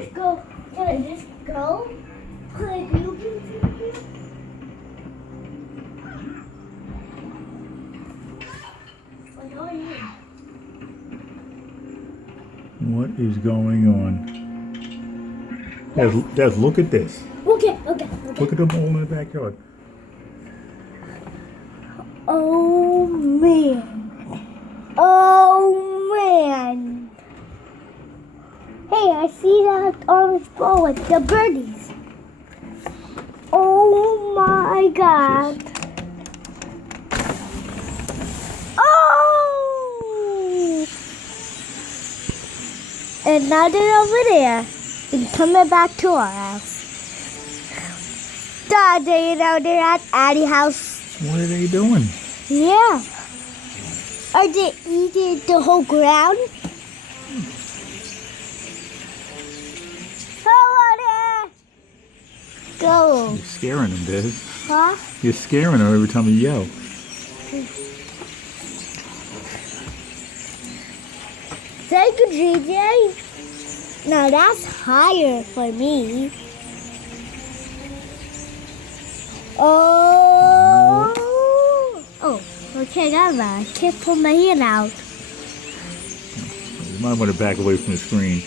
just go? Can I just go? Like you can see here? Like, how are you? What is going on? Des, look at this. Okay. Look at them all in the backyard. Oh man. Hey, I see that orange ball with the birdies. Oh my god. Oh! And now they're over there and coming back to our house. Dad, you know they're at Addie's house. What are they doing? Yeah. Are they eating the whole ground? Go. You're scaring them, Des. Huh? You're scaring them every time you yell. Thank you, JJ. Now that's higher for me. Oh. Oh, okay, got that. I can't pull my hand out. You might want to back away from the screen.